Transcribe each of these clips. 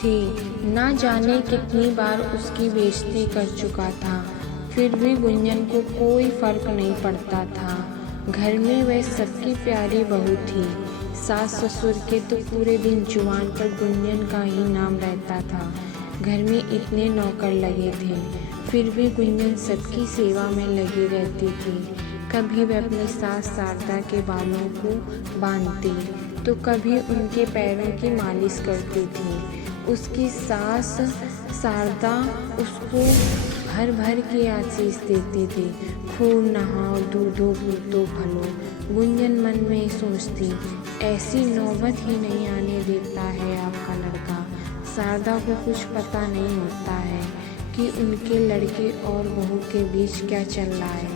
थी। ना जाने कितनी बार उसकी बेइज्जती कर चुका था, फिर भी गुंजन को कोई फर्क नहीं पड़ता था। घर में वह सबकी प्यारी बहू थी। सास ससुर के तो पूरे दिन जुबान पर गुंजन का ही नाम रहता था। घर में इतने नौकर लगे थे, फिर भी गुंजन सबकी सेवा में लगी रहती थी। कभी वह अपनी सास शारदा के बालों को बांधती, तो कभी उनके पैरों की मालिश करती थी। उसकी सास शारदा उसको भर भर के आशीष देती थी, खूब नहाओ, दूधो पूतो फलो। गुंजन मन में सोचती, ऐसी नौबत ही नहीं आने देता है आपका लड़का। शारदा को कुछ पता नहीं होता है कि उनके लड़के और बहू के बीच क्या चल रहा है।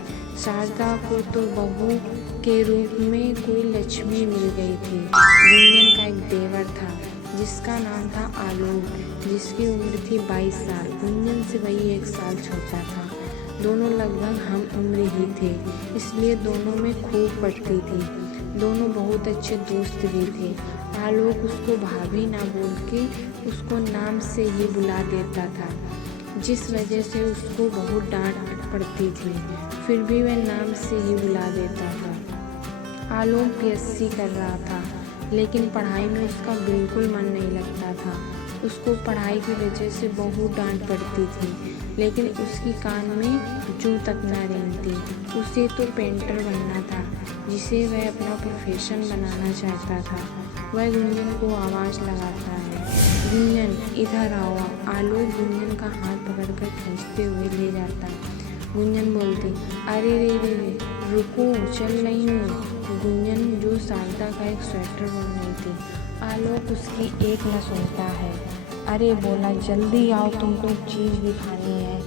शारदा को तो बहू के रूप में कोई लक्ष्मी मिल गई थी। गुंजन का एक देवर था जिसका नाम था आलोक, जिसकी उम्र थी 22 साल। गुंजन से वही 1 साल छोटा था। दोनों लगभग हम उम्र ही थे, इसलिए दोनों में खूब पटती थी। दोनों बहुत अच्छे दोस्त भी थे। आलोक उसको भाभी ना बोल के उसको नाम से ही बुला देता था, जिस वजह से उसको बहुत डांट पड़ती थी, फिर भी वह नाम से ही बुला देता था। आलोक पीएससी कर रहा था, लेकिन पढ़ाई में उसका बिल्कुल मन नहीं लगता था। उसको पढ़ाई की वजह से बहुत डांट पड़ती थी, लेकिन उसकी कान में जूं तक न रेंगती। उसे तो पेंटर बनना था, जिसे वह अपना प्रोफेशन बनाना चाहता था। वह गुंजन को आवाज़ लगाता है, गुंजन इधर आओ। आलोक गुंजन का हाथ पकड़कर खींचते हुए ले जाता। गुंजन बोलती, अरे रे रे रे, रुको, चल रही हूँ। गुंजन जो शारदा का एक स्वेटर बुन रही थी। आलोक उसकी एक न सुनता है। अरे बोला, जल्दी आओ, तुमको एक चीज़ दिखानी है।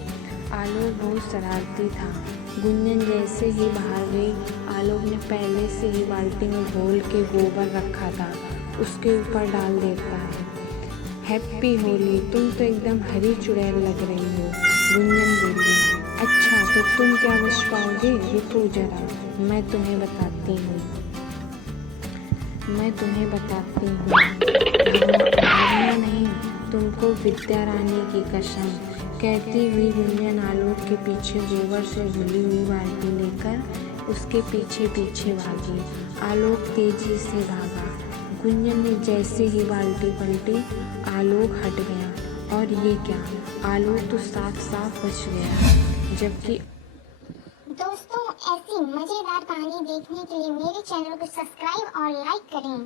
आलोक बहुत शरारती था। गुंजन जैसे ही बाहर गई, आलोक ने पहले से ही बाल्टी में घोल के गोबर रखा था, उसके ऊपर डाल देता है। हैप्पी होली, तुम तो एकदम हरी चुड़ैल लग रही हो। गुंजन बोली, अच्छा तो तुम क्या बच पाओगे, रुको जरा, मैं तुम्हें बताती हूँ। भागना नहीं, तुमको विद्या रानी की कसम। कहती हुई गुंजन आलोक के पीछे गोबर से धुली हुई बाल्टी लेकर उसके पीछे पीछे भागी। आलोक तेजी से भागा। गुंजन ने जैसे ही बाल्टी पलटी, आलोक हट गया। और ये क्या, आलोक तो साफ साफ बच गया। जबकि दोस्तों, ऐसी मजेदार कहानी देखने के लिए मेरे चैनल को सब्सक्राइब और लाइक करें।